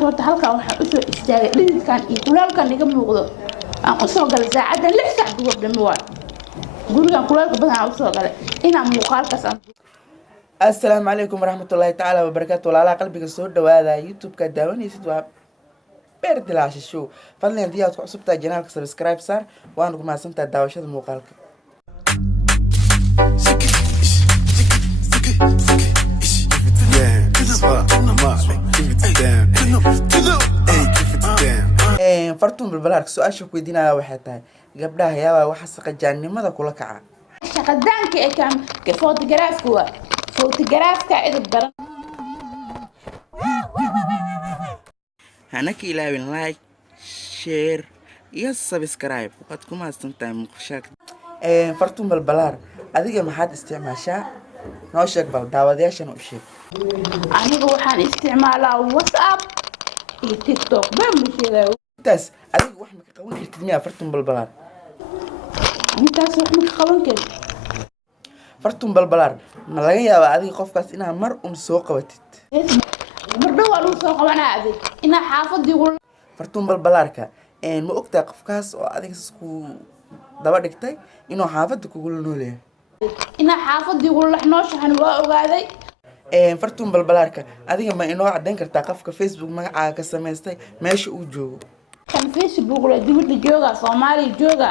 maanta horta halkan waxaan usoo istaagay dhididkan iyo kulaalkan iga muuqdo aan usoo galay saacadan 6 saac gabadhimo waa gurigan kulaalka badan aan usoo galay inaan muuqaalkaas aan السلام عليكم ورحمة الله تعالى وبركاته ولا قلبك سود وهذا يوتيوب كداوني سدوا بيرد العش شو فضلا دي أتوقع سبتها جنالك سبسكرايب صار وأنا كمان سنت الدعوة المقالك فرتون بالبلارك سؤال شو كويدينا وحدها قبلها يا وحس قجاني ماذا كل كعا shaqadaanka ee ka photograph waa photograph ka idib daran هناك إلى لايك شير يا سبسكرايب وقد كما استمتع مقشاك فرتون بالبلار أديك ما حد استعمال شاء نوشك بالدعوة عشان أشيك aniga waxaan isticmaalaa WhatsApp iyo TikTok bamshida تاس أديك واحد مكون كرتنيا فرتون بالبلار intaas wax ma qaban karin فرتون بالبلار ما laga yaabaa adiga qofkaas inaad mar soo qabatid marba waa lagu soo qabanaa adig inaa xaafadii ugu fartuun balbalaarka ma ogtaa qofkaas oo adiga isku daba dhigtay inuu xaafada kugu nool yahay inaa xaafadii ugu laxnooshahan waa ogaaday fartuun balbalaarka adiga ma inoo cadeyn kartaa qofka Facebook magacaaga ka samaystay meesha uu joogo kan Facebook la dibadda jooga Soomaaliya jooga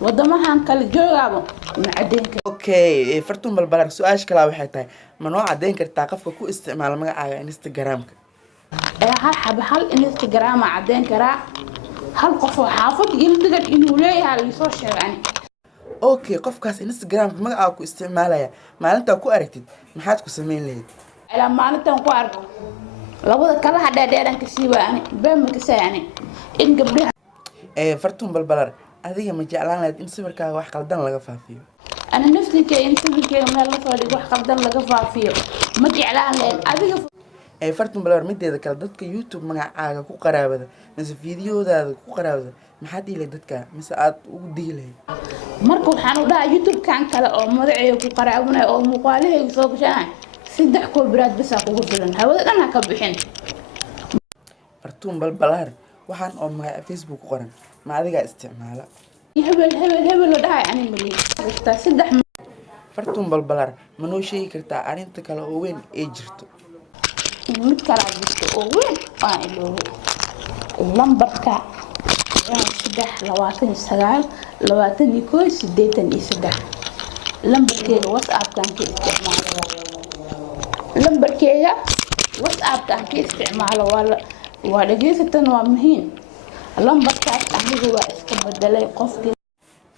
wadamahan kala joogaabo ma cadeyn karo okay fartuun balbalaar su'aash kala waxay tahay ma noo cadeyn kartaa qofka ku isticmaala magacaaga Instagram-ka hal Instagram cadeyn karaa hal qof oo xaafad ildiga inuu leeyahay la soo sheegay okay qofkaas Instagram-ka magacaaga ku isticmaalaya maalinta ku aragtid maxaad ku sameyn lahayd ilaa maalintan ku arko labada kala hadheedheeran ka siibaani been ma ka saayani in gabdhaha fartuun balbalaar adiga ma jeclaan lahayd in sawirkaaga wax qaldan laga faafiyo ana naftiga in sawirkayga meel la soo dhigo wax qaldan laga faafiyo ma jeclaan lahayn adiga fartuun balbalaar mideeda kale dadka YouTube magacaaga ku qaraabada mise fiidiyoodaada ku qaraabada maxaad dhiilay dadka mise aad ugu diilay marka waxaan u dhahay YouTube kan kale oo magaceeyo ku qaraabnay oo muuqaalahayga soo gashanay saddex koobiraad bas ugu filan hawada dhan ka bixin fartuun balbalaar waxaan oo magaca Facebook ku qoran ma adiga isticmaala hebel oo dhahay ani mali saddex fartuun balbalaar ma noo sheegi kartaa arinta kale oo weyn ee jirto mid kala jirto oo weyn aan iloobo lambarka 329 lambarkeega WhatsApp-kan ka isticmaalo lambarkeega WhatsApp-kan ka isticmaalo waa dhageysatan waa muhiim lambarkaas anigu waa iska bedelay qofkii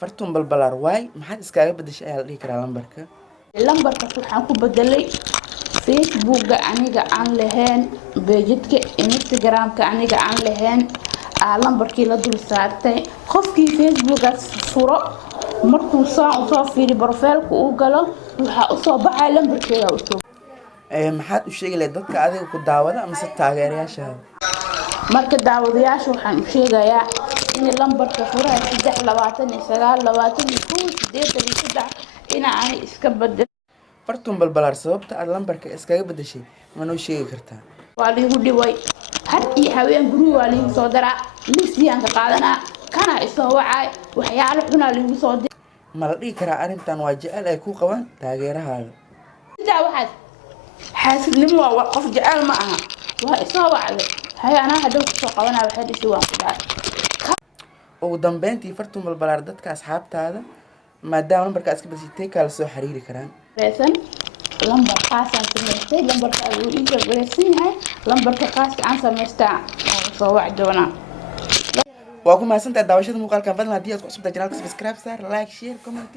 fartuun balbalaar waay maxaad iskaaga bedeshay ayaa la dhihi karaa lambarkaas waxaan ku bedelay Facebook-ga aniga aan lahayn page-ka Instagram-ka aniga aan lahayn lambarkii la dul saartay qofkii Facebook-gaas furo markuu soo fiiri profile-ku uu galo waxa u soo baxay lambarkeega u soo maxaad u sheegi lahayd dadka adiga ku daawada ama taageerayaashaada marka daawadayaasha waxaan u sheegayaa in lambarka furaha 329 ina aan iska bedel fartuun balbalaar sababta aad lambarka iskaga bedeshay ma noo sheegi kartaa waa liigu dhibay had iyo haween guri waa liigu soo daraa lisiyaan ka qaadanaa kana isoo wacay waxyaalo xunaa liigu soo diray ma la dhihi karaa arrintan waa jecel ay ku qabaan taageerahaada sidaa waxaad xaasidnimo waa qof jecel ma aha waa isoo wacday hay anaa hadhow kusoo qabanaa waxay dhisi waan ku dhahay ugu dambeyntii fartuun balbalaar dadka asxaabtaada maadaama lambarka iska bedeshay kala soo xiriiri karaan lambar qaasaan samaystay lambarka uu iga beersan yahay lambarka qaaska aan samaystaa soo wac doonaa waa ku mahadsantahay daawashada muuqaalkan fadlan haddii aad ku cusubtahay channelka subscribe saar like share comment